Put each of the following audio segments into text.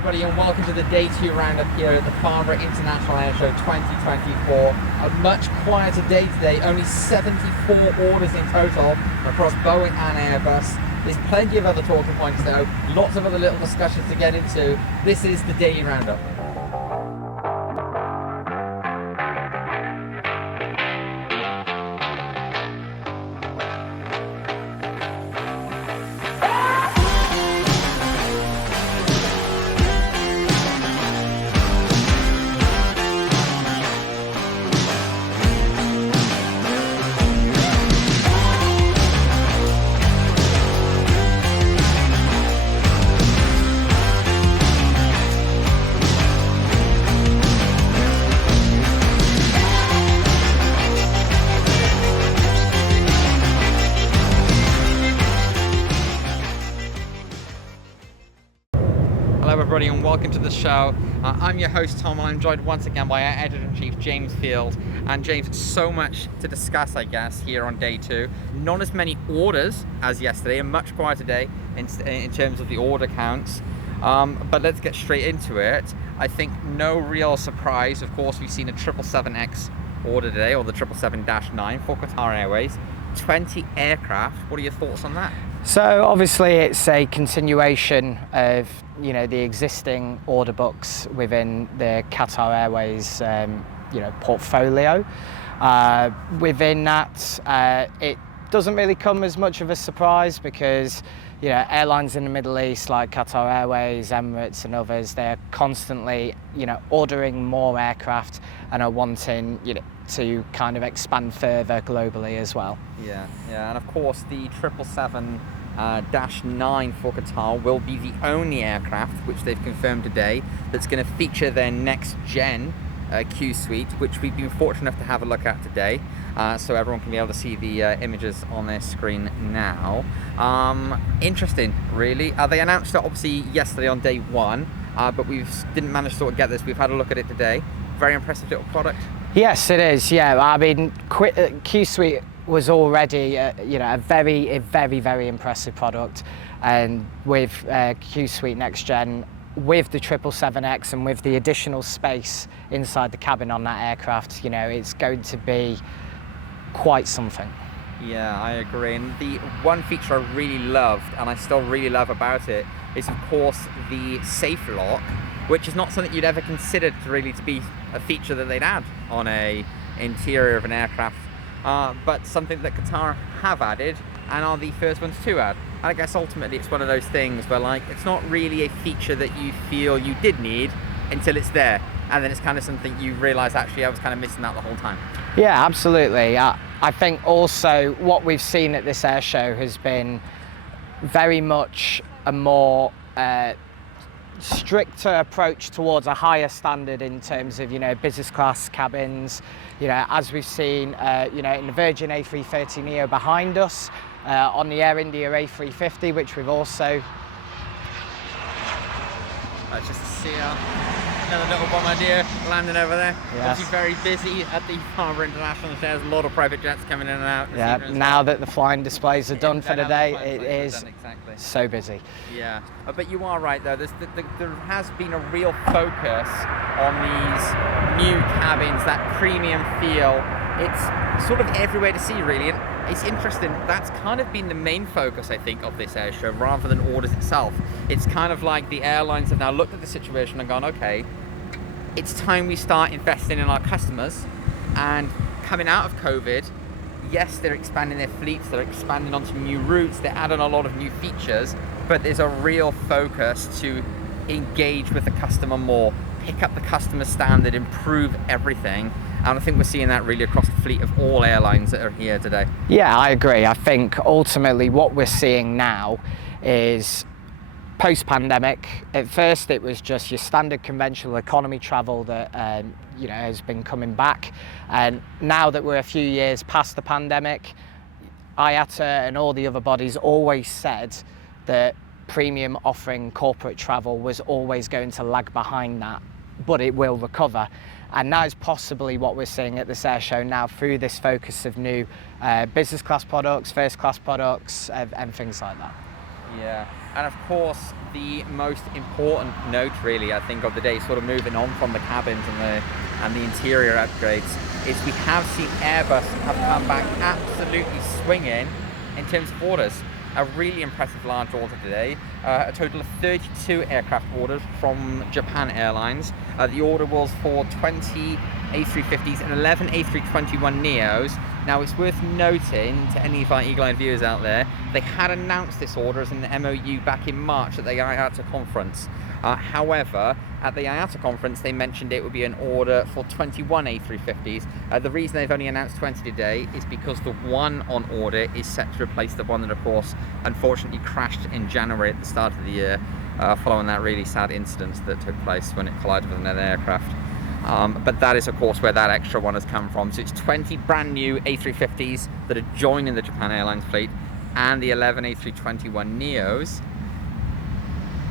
everybody, and welcome to the Day 2 roundup here at the Farnborough International Air Show 2024. A much quieter day today, only 74 orders in total across Boeing and Airbus. There's plenty of other talking points though, lots of other little discussions to get into. This is the Daily Roundup. Hello everybody and welcome to the show. I'm your host Tom and I'm joined once again by our Editor-in-Chief James Field. And James, so much to discuss I guess here on day 2. Not as many orders as yesterday, a much quieter day in terms of the order counts. But let's get straight into it. I think no real surprise, of course we've seen a 777X order today, or the 777-9 for Qatar Airways. 20 aircraft, what are your thoughts on that? So obviously it's a continuation of the existing order books within the Qatar Airways portfolio. Within that, it doesn't really come as much of a surprise because airlines in the Middle East like Qatar Airways, Emirates and others, they're constantly ordering more aircraft and are wanting to kind of expand further globally as well. Yeah, and of course the 777-9 for Qatar will be the only aircraft, which they've confirmed today, that's going to feature their next gen Q suite, which we've been fortunate enough to have a look at today, so everyone can be able to see the images on their screen now. Interesting, really. They announced it obviously yesterday on day 1, but we didn't manage to sort of get this. We've had a look at it today. Very impressive little product. Yes, it is. Yeah, I mean, Q Suite was already a very impressive product, and with Q Suite Next Gen, with the 777X and with the additional space inside the cabin on that aircraft, it's going to be quite something. Yeah, I agree. And the one feature I really loved, and I still really love about it, is of course the safe lock, which is not something you'd ever considered really to be a feature that they'd add on a interior of an aircraft, but something that Qatar have added and are the first ones to add. And I guess ultimately it's one of those things where it's not really a feature that you feel you did need until it's there, and then it's kind of something you realise actually I was kind of missing that the whole time. Yeah, absolutely. I think also what we've seen at this air show has been very much a more stricter approach towards a higher standard in terms of business class cabins, as we've seen in the Virgin A330neo behind us, on the Air India A350, which we've also just see another little bombardier landing over there. Yes. Obviously very busy at the Farnborough International Show. There's a lot of private jets coming in and out. Yeah, now that the flying displays are done for the day, it is exactly so busy. Yeah, but you are right though. There has been a real focus on these new cabins, that premium feel. It's sort of everywhere to see really, and it's interesting. That's kind of been the main focus, I think, of this air show rather than orders itself. It's kind of like the airlines have now looked at the situation and gone, okay, it's time we start investing in our customers. And coming out of COVID, yes, they're expanding their fleets, they're expanding onto new routes, they're adding a lot of new features, but there's a real focus to engage with the customer more, pick up the customer standard, improve everything. And I think we're seeing that really across the fleet of all airlines that are here today. Yeah, I agree. I think ultimately what we're seeing now is post-pandemic. At first it was just your standard conventional economy travel that has been coming back, and now that we're a few years past the pandemic, IATA and all the other bodies always said that premium offering corporate travel was always going to lag behind that, but it will recover. And that is possibly what we're seeing at this air show now through this focus of new business class products, first class products, and things like that. Yeah, and of course the most important note really I think of the day, sort of moving on from the cabins and the interior upgrades, is we have seen Airbus have come back absolutely swinging in terms of orders. A really impressive large order today, a total of 32 aircraft orders from Japan Airlines. The order was for 20 A350s and 11 A321neos. Now it's worth noting to any of our eagle-eyed viewers out there, they had announced this order as an MOU back in March at the IATA conference. However, at the IATA conference they mentioned it would be an order for 21 A350s. The reason they've only announced 20 today is because the one on order is set to replace the one that of course unfortunately crashed in January at the start of the year, following that really sad incident that took place when it collided with another aircraft. But that is of course where that extra one has come from. So it's 20 brand new A350s that are joining the Japan Airlines fleet and the 11 A321neos.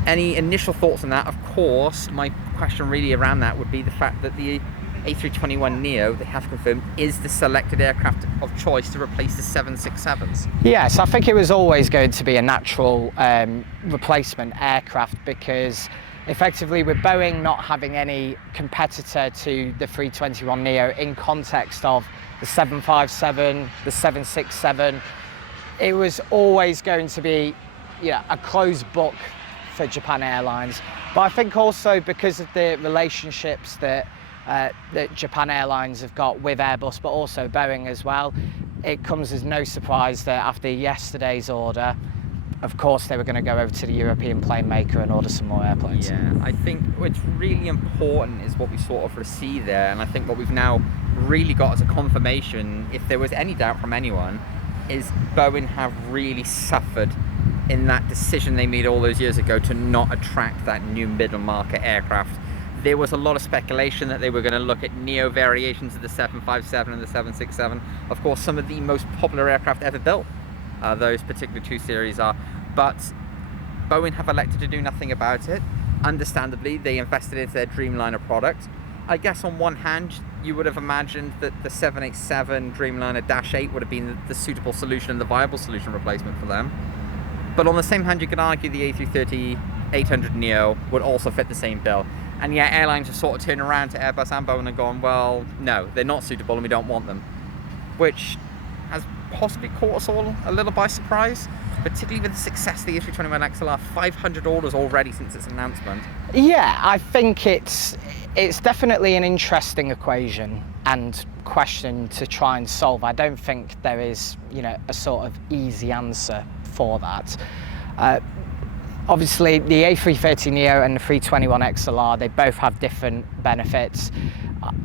Any initial thoughts on that? Of course, my question really around that would be the fact that the A321neo, they have confirmed, is the selected aircraft of choice to replace the 767s. Yes, I think it was always going to be a natural replacement aircraft, because effectively with Boeing not having any competitor to the 321neo in context of the 757, the 767, it was always going to be a closed book for Japan Airlines. But I think also because of the relationships that Japan Airlines have got with Airbus, but also Boeing as well, it comes as no surprise that after yesterday's order, of course they were going to go over to the European plane maker and order some more airplanes. Yeah, I think what's really important is what we sort of see there, and I think what we've now really got as a confirmation, if there was any doubt from anyone, is Boeing have really suffered in that decision they made all those years ago to not attract that new middle market aircraft. There was a lot of speculation that they were going to look at neo variations of the 757 and the 767. Of course, some of the most popular aircraft ever built, those particular two series are, but Boeing have elected to do nothing about it. Understandably, they invested into their Dreamliner product. I guess on one hand, you would have imagined that the 787 Dreamliner-8 would have been the suitable solution and the viable solution replacement for them. But on the same hand, you can argue the A330-800neo would also fit the same bill. And yet airlines have sort of turned around to Airbus and Boeing and gone, well, no, they're not suitable and we don't want them. Which has possibly caught us all a little by surprise, particularly with the success of the A321XLR, 500 orders already since its announcement. Yeah, I think it's definitely an interesting equation and question to try and solve. I don't think there is, a sort of easy answer for that. Obviously, the A330neo and the 321XLR, they both have different benefits.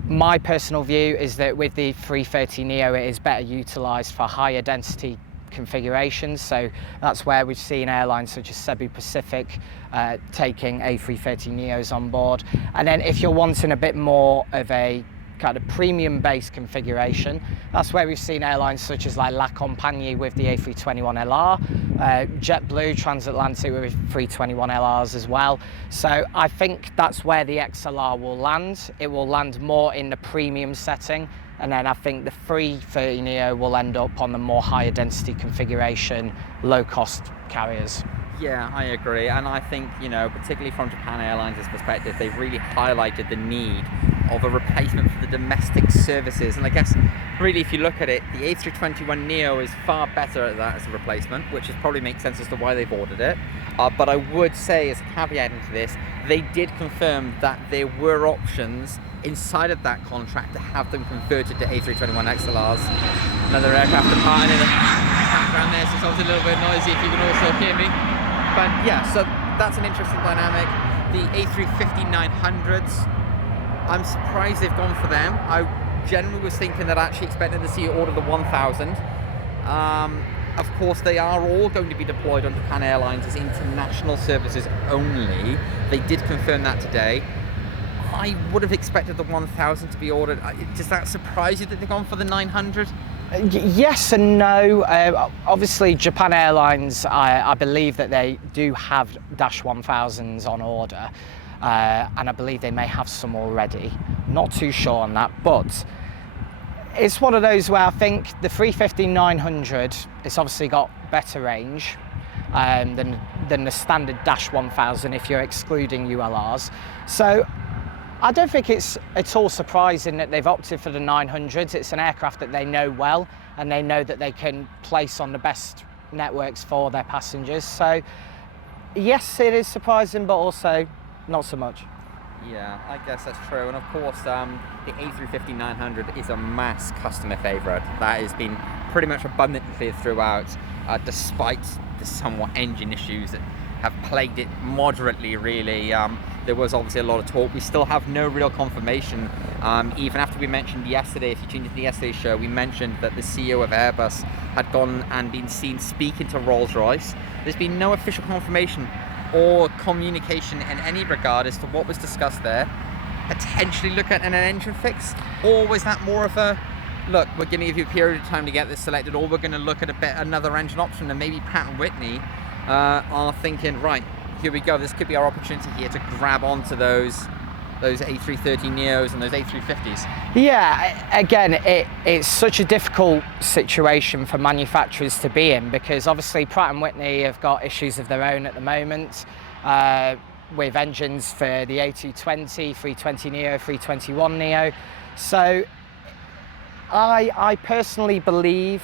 My personal view is that with the 330neo, it is better utilised for higher density configurations. So that's where we've seen airlines such as Cebu Pacific taking A330neos on board. And then if you're wanting a bit more of a kind of premium based configuration, that's where we've seen airlines such as like La Compagnie with the A321LR, JetBlue Transatlantic with 321LRs as well. So I think that's where the XLR will land. It will land more in the premium setting, and then I think the 330neo will end up on the more higher density configuration, low cost carriers. Yeah, I agree, and I think, particularly from Japan Airlines' perspective, they've really highlighted the need of a replacement for the domestic services. And I guess, really, if you look at it, the A321neo is far better at that as a replacement, which probably makes sense as to why they've ordered it. But I would say, as a caveat into this, they did confirm that there were options inside of that contract to have them converted to A321XLRs. Another aircraft departing in the background there, so it's obviously a little bit noisy if you can also hear me. But yeah, so that's an interesting dynamic. The A350-900s, I'm surprised they've gone for them. I generally was thinking that actually expecting to see order the 1000. Of course, they are all going to be deployed on Japan Airlines as international services only. They did confirm that today. I would have expected the 1000 to be ordered. Does that surprise you that they've gone for the 900? Yes and no. Obviously, Japan Airlines, I believe that they do have Dash 1000s on order, and I believe they may have some already. Not too sure on that, but it's one of those where I think the 350-900, it's obviously got better range. than the standard Dash 1000 if you're excluding ULRs. So I don't think it's at all surprising that they've opted for the 900s. It's an aircraft that they know well, and they know that they can place on the best networks for their passengers. So yes, it is surprising, but also not so much. Yeah, I guess that's true. And of course, the A350-900 is a mass customer favourite. That has been pretty much abundantly clear throughout, despite the somewhat engine issues that have plagued it moderately, really. There was obviously a lot of talk. We still have no real confirmation. Even after we mentioned yesterday, if you tuned into yesterday's show, we mentioned that the CEO of Airbus had gone and been seen speaking to Rolls-Royce. There's been no official confirmation or communication in any regard as to what was discussed there. Potentially look at an engine fix, or was that more of a, look, we're going to give you a period of time to get this selected, or we're going to look at another engine option, and maybe Pratt & Whitney are thinking, right, here we go, this could be our opportunity here to grab onto those A330neos and those A350s. Yeah, again, it's such a difficult situation for manufacturers to be in, because obviously Pratt & Whitney have got issues of their own at the moment with engines for the A220, 320neo, 321neo. So I personally believe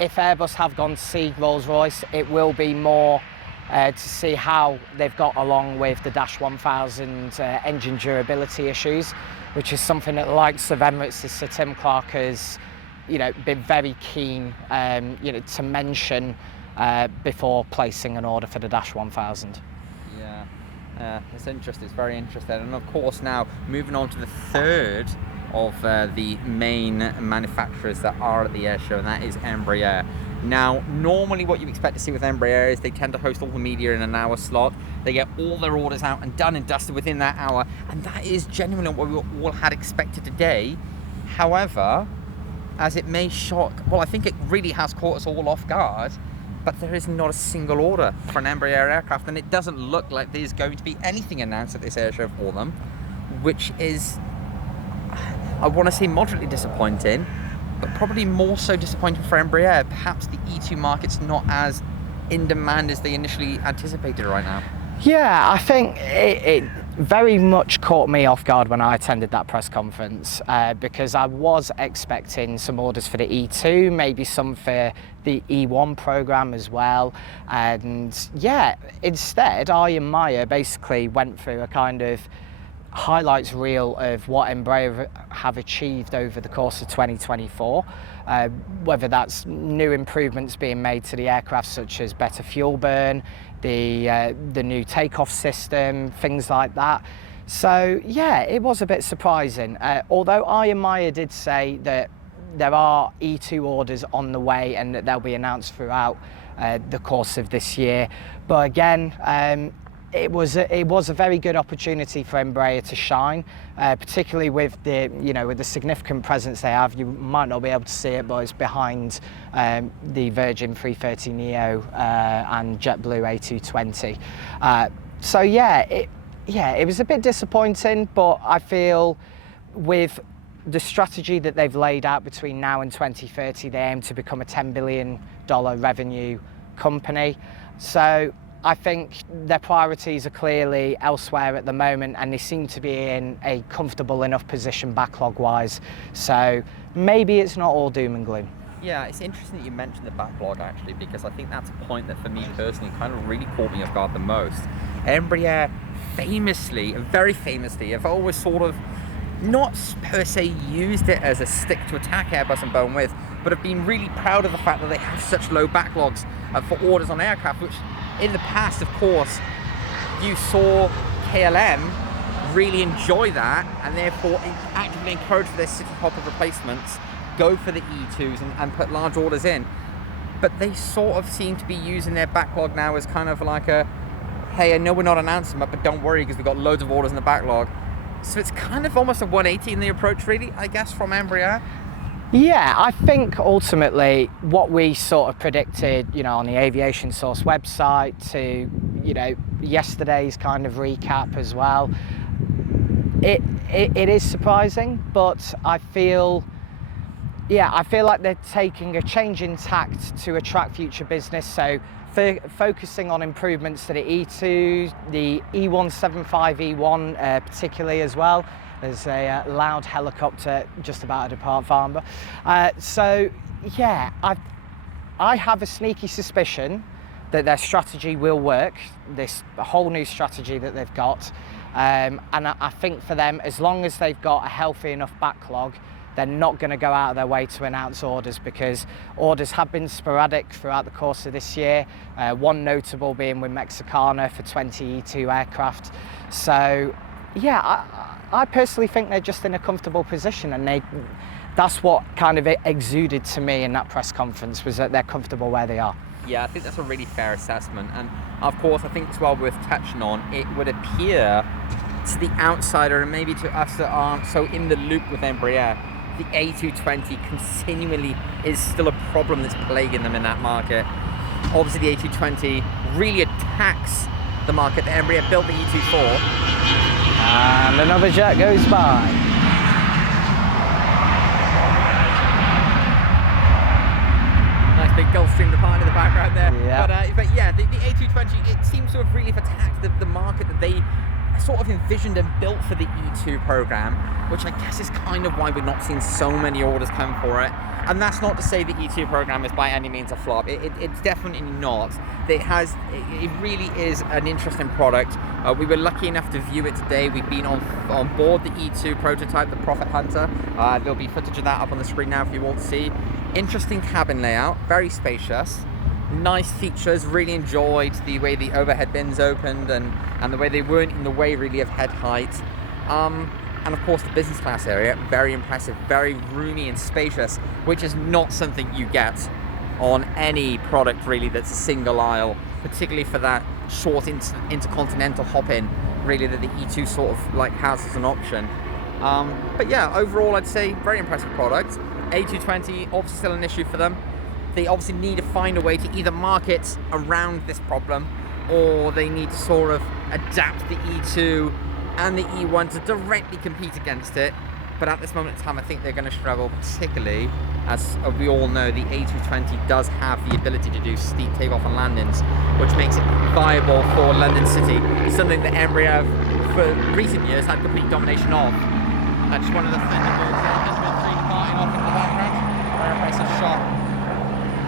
if Airbus have gone to see Rolls-Royce, it will be more to see how they've got along with the Dash 1000 engine durability issues, which is something that the likes of Emirates' Sir Tim Clark has, been very keen, to mention before placing an order for the Dash 1000. Yeah, it's interesting. It's very interesting. And of course, now moving on to the third of the main manufacturers that are at the air show, and that is Embraer. Now, normally what you expect to see with Embraer is they tend to host all the media in an hour slot. They get all their orders out and done and dusted within that hour, and that is genuinely what we all had expected today. However, as it may shock, well, I think it really has caught us all off guard, but there is not a single order for an Embraer aircraft, and it doesn't look like there's going to be anything announced at this air show for them, which is, I want to say, moderately disappointing, but probably more so disappointing for Embraer. Perhaps the E2 market's not as in demand as they initially anticipated right now. Yeah, I think it very much caught me off guard when I attended that press conference because I was expecting some orders for the E2, maybe some for the E1 program as well. And yeah, instead, Ian Meyer basically went through a kind of highlights reel of what Embraer have achieved over the course of 2024, whether that's new improvements being made to the aircraft, such as better fuel burn, the new takeoff system, things like that. So yeah, it was a bit surprising, although Ian Meyer did say that there are E2 orders on the way and that they'll be announced throughout the course of this year. But again, it was a very good opportunity for Embraer to shine, particularly with the significant presence they have. You might not be able to see it, but it's behind the Virgin 330neo and JetBlue A220. So yeah, it was a bit disappointing, but I feel with the strategy that they've laid out between now and 2030, they aim to become a $10 billion revenue company. So I think their priorities are clearly elsewhere at the moment, and they seem to be in a comfortable enough position backlog-wise. So maybe it's not all doom and gloom. Yeah, it's interesting that you mentioned the backlog, actually, because I think that's a point that for me personally kind of really caught me off guard the most. Embraer very famously, have always sort of not per se used it as a stick to attack Airbus and Boeing with, but have been really proud of the fact that they have such low backlogs for orders on aircraft, which in the past, of course, you saw KLM really enjoy that and therefore actively encourage their city hopper replacements, go for the E2s and put large orders in. But they sort of seem to be using their backlog now as kind of like a, hey, I know we're not announcing them, but don't worry because we've got loads of orders in the backlog. So it's kind of almost a 180 in the approach, really, I guess, from Embraer. Yeah, I think ultimately what we sort of predicted, on the Aviation Source website to, yesterday's kind of recap as well, it is surprising, but I feel Yeah, I feel like they're taking a change in tact to attract future business. So focusing on improvements to the E2, the E175E1 particularly as well. There's a loud helicopter just about to depart Farnborough. So yeah, I have a sneaky suspicion that their strategy will work, this whole new strategy that they've got. And I think for them, as long as they've got a healthy enough backlog, they're not going to go out of their way to announce orders, because orders have been sporadic throughout the course of this year. One notable being with Mexicana for 20 E2 aircraft. So yeah, I personally think they're just in a comfortable position, and that's what kind of exuded to me in that press conference, was that they're comfortable where they are. Yeah, I think that's a really fair assessment. And of course, I think it's well worth touching on. It would appear to the outsider, and maybe to us that aren't so in the loop with Embraer, the A220 continually is still a problem that's plaguing them in that market. Obviously, the A220 really attacks the market. The Embraer built the E24. And another jet goes by. Nice big Gulfstream departing in the background there. Yeah. But yeah, the A220, it seems to have really attacked the market that they sort of envisioned and built for the E2 program, which I guess is kind of why we're not seeing so many orders come for it. And that's not to say the E2 program is by any means a flop. It's definitely not. It really is an interesting product. We were lucky enough to view it today. We've been on board the E2 prototype, the Prophet Hunter. There'll be footage of that up on the screen now for you all to see. Interesting cabin layout, very spacious. Nice features, really enjoyed the way the overhead bins opened and the way they weren't in the way really of head height. And of course the business class area, very impressive, very roomy and spacious, which is not something you get on any product really that's a single aisle, particularly for that short intercontinental hop-in, really, that the E2 sort of like has as an option. But yeah, overall I'd say very impressive product. A220, obviously still an issue for them. They obviously need to find a way to either market around this problem, or they need to sort of adapt the E2 and the E1 to directly compete against it. But at this moment in time, I think they're going to struggle, particularly as we all know, the A220 does have the ability to do steep takeoff and landings, which makes it viable for London City, something that Embraer for recent years had complete domination of. That's one of the Thunderbolts there, has been departing off in the background. Very impressive shot.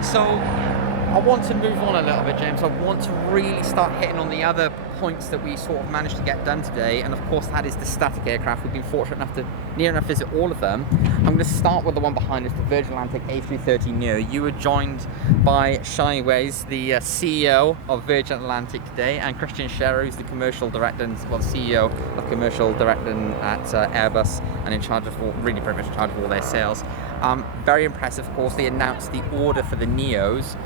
So I want to move on a little bit, James. I want to really start hitting on the other points that we sort of managed to get done today, and of course that is the static aircraft. We've been fortunate enough to near enough visit all of them. I'm going to start with the one behind us, the Virgin Atlantic A330neo. You were joined by Shai Weiss, the CEO of Virgin Atlantic today, and Christian Scherer, who's the commercial director, the CEO of commercial director at Airbus, and in charge of really pretty much in charge of all their sales. Very impressive, of course. They announced the order for the Neos.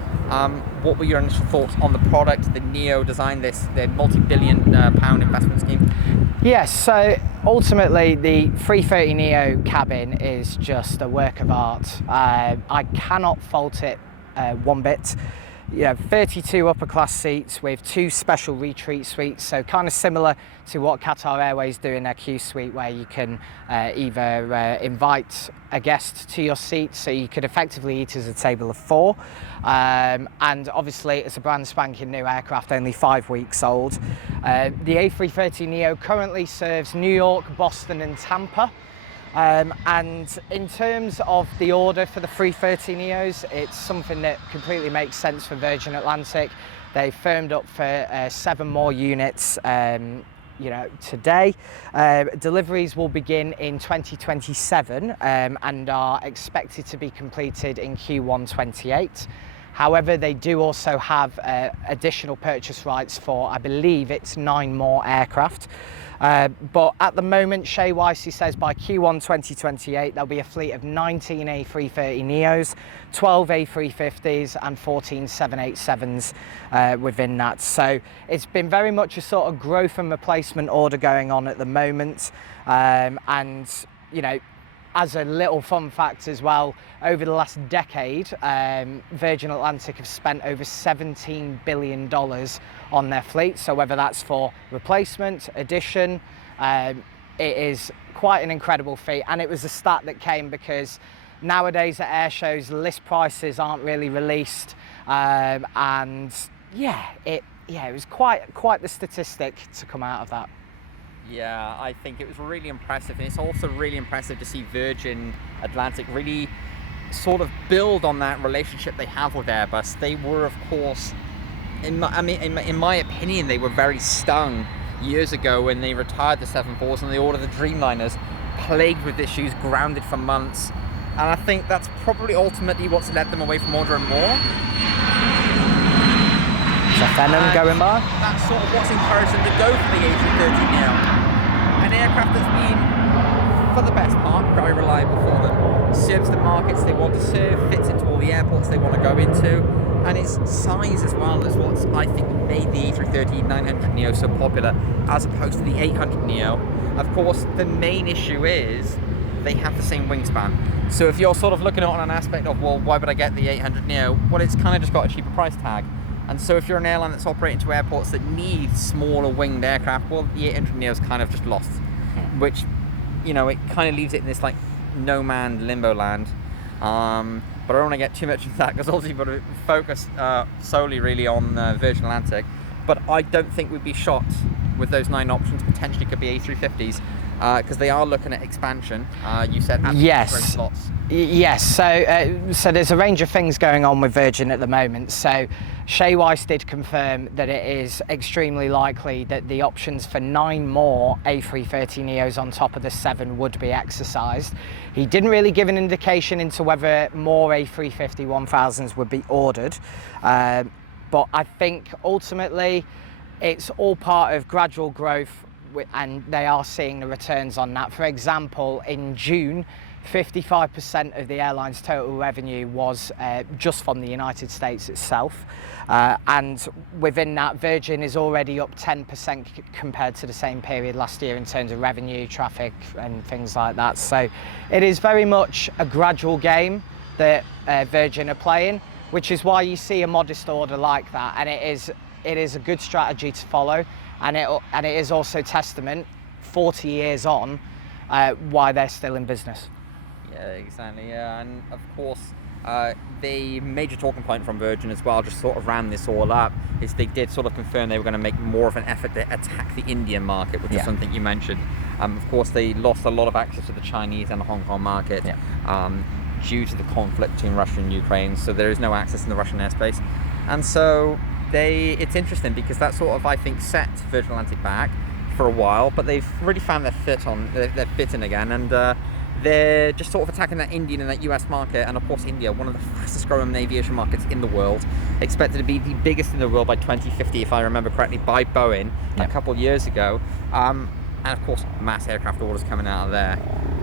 What were your initial thoughts on the product, the Neo design, their multi-billion pound investment scheme? Yes, so ultimately the 330neo cabin is just a work of art. I cannot fault it one bit. 32 upper class seats with 2 special retreat suites, so kind of similar to what Qatar Airways do in their Q suite, where you can either invite a guest to your seat, so you could effectively eat as a table of 4, and obviously it's a brand spanking new aircraft, only 5 weeks old. The A330neo currently serves New York, Boston and Tampa. And in terms of the order for the 330neos, it's something that completely makes sense for Virgin Atlantic. They firmed up for 7 more units today. Deliveries will begin in 2027 and are expected to be completed in Q1 28. However, they do also have additional purchase rights for, I believe it's 9 more aircraft. But at the moment, Shai Weiss says by Q1 2028, there'll be a fleet of 19 A330neos, 12 A350s and 14 787s within that. So it's been very much a sort of growth and replacement order going on at the moment. As a little fun fact as well, over the last decade, Virgin Atlantic have spent over $17 billion on their fleet. So whether that's for replacement, addition, it is quite an incredible feat. And it was a stat that came because nowadays at air shows, list prices aren't really released, and it was quite the statistic to come out of that. Yeah, I think it was really impressive, and it's also really impressive to see Virgin Atlantic really sort of build on that relationship they have with Airbus. They were, of course, in my opinion, they were very stung years ago when they retired the 747s and they ordered the Dreamliners, plagued with issues, grounded for months. And I think that's probably ultimately what's led them away from ordering more. Is a Venom going by? That's sort of what's encouraged them to go for the A330neo. An aircraft that's been, for the best part, very reliable for them. Serves the markets they want to serve, fits into all the airports they want to go into, and its size as well is what I think made the A330-900neo so popular, as opposed to the 800neo. Of course, the main issue is they have the same wingspan. So if you're sort of looking at it on an aspect of, well, why would I get the 800neo? Well, it's kind of just got a cheaper price tag. And so if you're an airline that's operating to airports that need smaller winged aircraft, well, the 800neo is kind of just lost, which, you know, it kind of leaves it in this like no man limbo land. But I don't want to get too much into that because obviously we've got to focus solely really on Virgin Atlantic. But I don't think we'd be shocked with those 9 options. Potentially could be A350s because they are looking at expansion. You said yes. Great slots. Yes, so there's a range of things going on with Virgin at the moment. So Shay Weiss did confirm that it is extremely likely that the options for 9 more A330neos on top of the 7 would be exercised. He didn't really give an indication into whether more A350-1000s would be ordered, but I think ultimately it's all part of gradual growth, and they are seeing the returns on that. For example, in June, 55% of the airline's total revenue was just from the United States itself, and within that, Virgin is already up 10% compared to the same period last year in terms of revenue, traffic and things like that. So it is very much a gradual game that Virgin are playing, which is why you see a modest order like that, and it is a good strategy to follow, and it is also testament 40 years on why they're still in business. Yeah, exactly. Yeah, and of course, the major talking point from Virgin as well, just sort of ran this all up, is they did sort of confirm they were going to make more of an effort to attack the Indian market, which is something you mentioned. Of course, they lost a lot of access to the Chinese and the Hong Kong market due to the conflict between Russia and Ukraine. So there is no access in the Russian airspace, and so it's interesting because that sort of, I think, set Virgin Atlantic back for a while, but they've really found their fitting again, and they're just sort of attacking that Indian and that US market. And of course, India, one of the fastest growing aviation markets in the world, expected to be the biggest in the world by 2050, if I remember correctly, by Boeing a couple of years ago. And of course, mass aircraft orders coming out of there.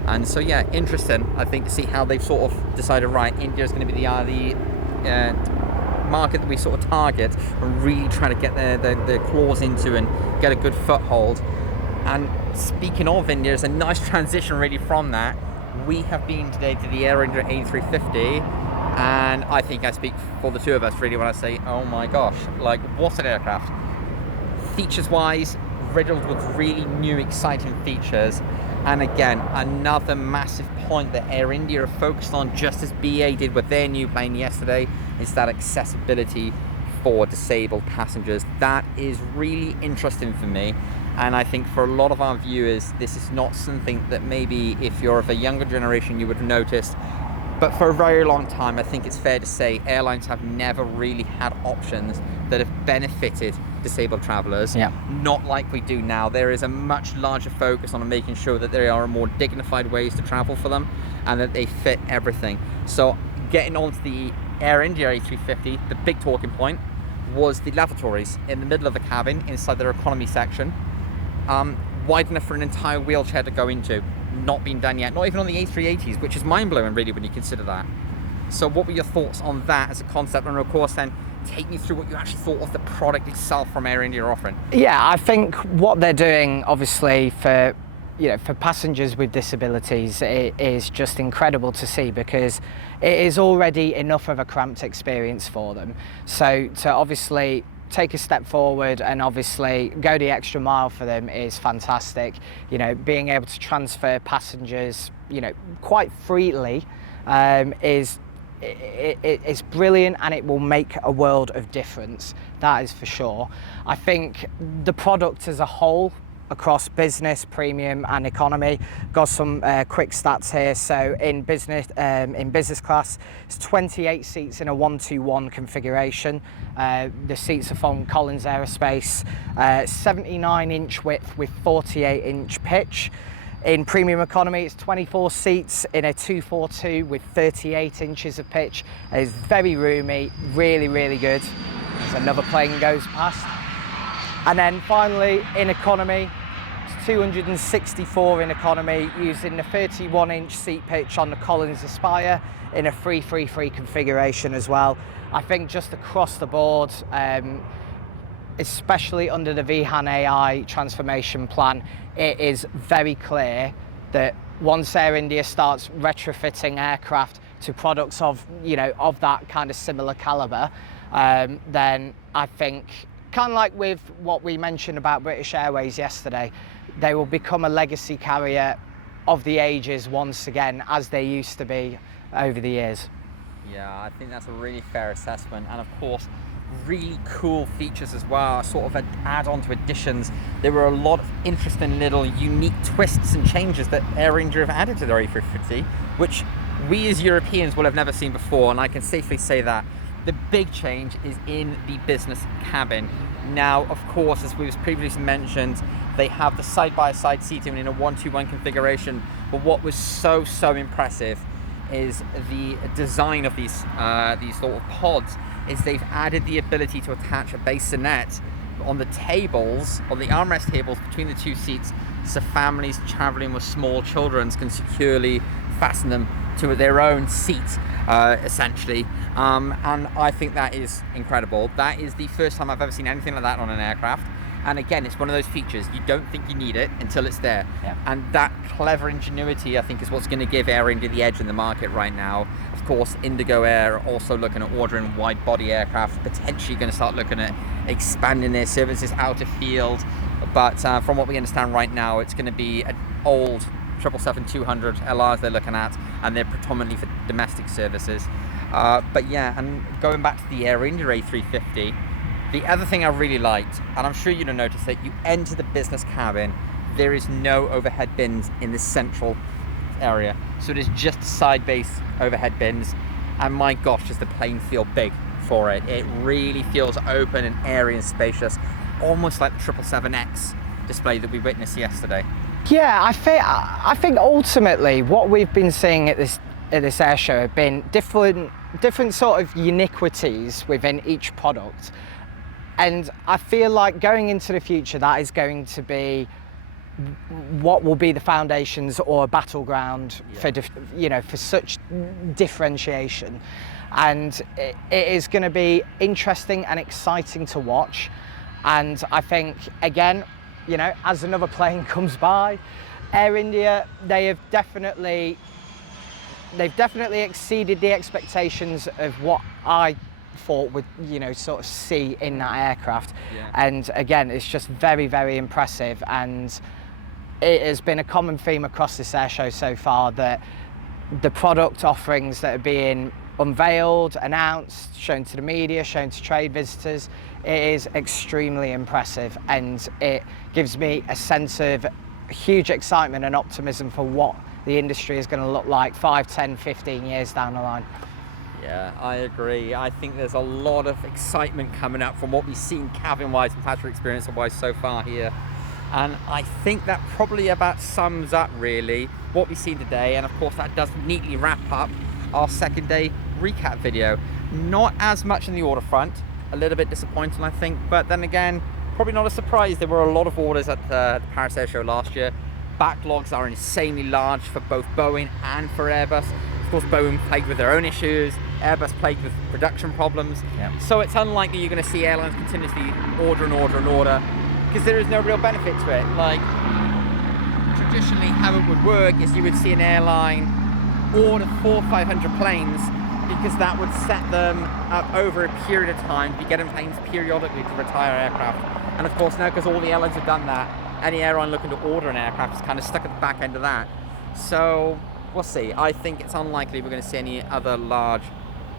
And so, yeah, interesting, I think, to see how they've sort of decided, right, India is going to be the market that we sort of target and really try to get their claws into and get a good foothold. And speaking of India, it's a nice transition really from that. We have been today to the Air India A350, and I think I speak for the two of us really when I say, oh my gosh, like, what an aircraft. Features wise, riddled with really new exciting features, and again, another massive point that Air India are focused on, just as BA did with their new plane yesterday, is that accessibility for disabled passengers. That is really interesting for me. And I think for a lot of our viewers, this is not something that maybe if you're of a younger generation you would have noticed. But for a very long time, I think it's fair to say airlines have never really had options that have benefited disabled travelers. Not like we do now. There is a much larger focus on making sure that there are more dignified ways to travel for them and that they fit everything. So getting onto the Air India A350, the big talking point was the lavatories in the middle of the cabin inside their economy section. Wide enough for an entire wheelchair to go into. Not been done yet, not even on the A380s, which is mind-blowing really when you consider that. So what were your thoughts on that as a concept, and of course then take me through what you actually thought of the product itself from Air India offering? Yeah, I think what they're doing obviously for passengers with disabilities, it is just incredible to see, because it is already enough of a cramped experience for them. So to obviously take a step forward and obviously go the extra mile for them is fantastic. You know, being able to transfer passengers, you know, quite freely it's brilliant, and it will make a world of difference. That is for sure. I think the product as a whole, across business, premium and economy, got some quick stats here. So in business class, it's 28 seats in a 1-2-1 configuration. The seats are from Collins Aerospace, 79-inch width with 48-inch pitch. In premium economy, it's 24 seats in a 2-4-2 with 38 inches of pitch. It's very roomy, really, really good. As another plane goes past. And then finally, in economy, it's 264 in economy, using the 31-inch seat pitch on the Collins Aspire in a 3-3-3 configuration as well. I think just across the board, especially under the VHAN AI transformation plan, it is very clear that once Air India starts retrofitting aircraft to products of that kind of similar caliber, then I think, kind of like with what we mentioned about British Airways yesterday, they will become a legacy carrier of the ages once again, as they used to be over the years. Yeah, I think that's a really fair assessment, and of course, really cool features as well, sort of add-on to additions. There were a lot of interesting little unique twists and changes that Air India have added to their A350, which we as Europeans will have never seen before, and I can safely say that. The big change is in the business cabin. Now, of course, as we was previously mentioned, they have the side-by-side seating in a 1-2-1 configuration, but what was so impressive is the design of these sort of pods. Is they've added the ability to attach a bassinet on the tables, on the armrest tables between the two seats, so families traveling with small children can securely fasten them to their own seat, essentially. And I think that is incredible. That is the first time I've ever seen anything like that on an aircraft. And again, it's one of those features, you don't think you need it until it's there. Yeah. And that clever ingenuity, I think, is what's going to give Air India the edge in the market right now. Of course, Indigo Air are also looking at ordering wide-body aircraft, potentially going to start looking at expanding their services out of field. But from what we understand right now, it's going to be an old 777-200 LRs they're looking at, and they're predominantly for domestic services. But yeah, and going back to the Air India A350, the other thing I really liked, and I'm sure you'll notice that you enter the business cabin, there is no overhead bins in the central area. So it is just side base overhead bins. And my gosh, does the plane feel big for it. It really feels open and airy and spacious, almost like the 777X display that we witnessed yesterday. Yeah, I think ultimately what we've been seeing at this air show have been different sort of uniquities within each product. And I feel like going into the future, that is going to be what will be the foundations or a battleground for such differentiation. And it is going to be interesting and exciting to watch. And I think, again, as another plane comes by, Air India, they've definitely exceeded the expectations of what I thought would sort of see in that aircraft. Yeah. And again, it's just very, very impressive, and it has been a common theme across this air show so far that the product offerings that are being unveiled, announced, shown to the media, shown to trade visitors, it is extremely impressive, and it gives me a sense of huge excitement and optimism for what the industry is going to look like 5, 10, 15 years down the line. Yeah, I agree. I think there's a lot of excitement coming up from what we've seen cabin-wise and passenger experience-wise so far here. And I think that probably about sums up, really, what we've seen today. And of course, that does neatly wrap up our second day recap video. Not as much in the order front, a little bit disappointing, I think. But then again, probably not a surprise. There were a lot of orders at the Paris Air Show last year. Backlogs are insanely large for both Boeing and for Airbus. Of course, Boeing plagued with their own issues, Airbus plagued with production problems. Yeah. So it's unlikely you're going to see airlines continuously order, because there is no real benefit to it. Like, traditionally, how it would work is you would see an airline order 400 or 500 planes, because that would set them up over a period of time, be getting planes periodically to retire aircraft. And of course, now, because all the airlines have done that, any airline looking to order an aircraft is kind of stuck at the back end of that. So we'll see. I think it's unlikely we're going to see any other large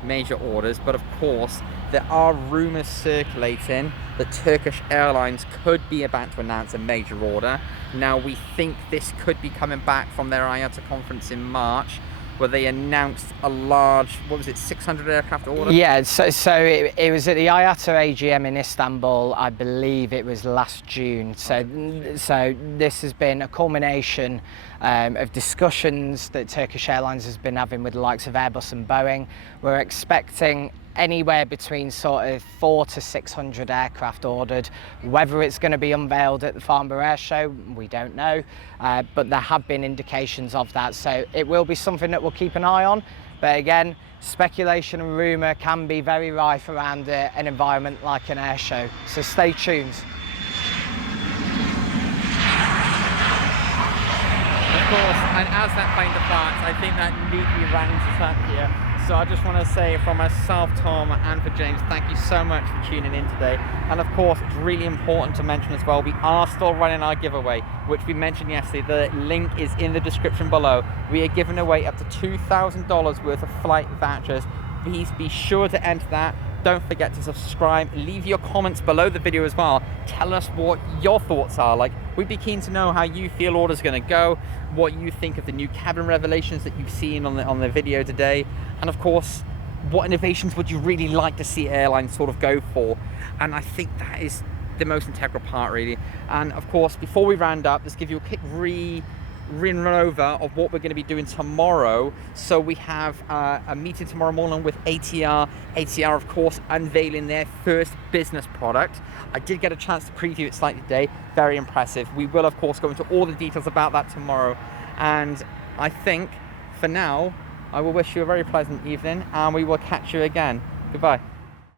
major orders, but of course there are rumors circulating that Turkish Airlines could be about to announce a major order. Now we think this could be coming back from their IATA conference in March, where they announced a large, 600 aircraft order? Yeah, so it was at the IATA AGM in Istanbul, I believe it was last June. So this has been a culmination of discussions that Turkish Airlines has been having with the likes of Airbus and Boeing. We're expecting anywhere between sort of 400 to 600 aircraft ordered. Whether it's going to be unveiled at the Farnborough Air Show, we don't know, but there have been indications of that, so it will be something that we'll keep an eye on. But again, speculation and rumour can be very rife around an environment like an air show, so stay tuned. Of course, and as that plane departs, I think that neatly rounds us up here. So I just want to say from myself, Tom, and for James, thank you so much for tuning in today. And of course, it's really important to mention as well, we are still running our giveaway, which we mentioned yesterday. The link is in the description below. We are giving away up to $2,000 worth of flight vouchers. Please be sure to enter that. Don't forget to subscribe. Leave your comments below the video as well. Tell us what your thoughts are. Like, we'd be keen to know how you feel orders going to go, what you think of the new cabin revelations that you've seen on the video today, and of course, what innovations would you really like to see airlines sort of go for? And I think that is the most integral part, really. And of course, before we round up, let's give you a quick run over of what we're going to be doing tomorrow. So we have a meeting tomorrow morning with ATR. ATR, of course, unveiling their first business product. I did get a chance to preview it slightly today. Very impressive. We will, of course, go into all the details about that tomorrow. And I think, for now, I will wish you a very pleasant evening, and we will catch you again. Goodbye.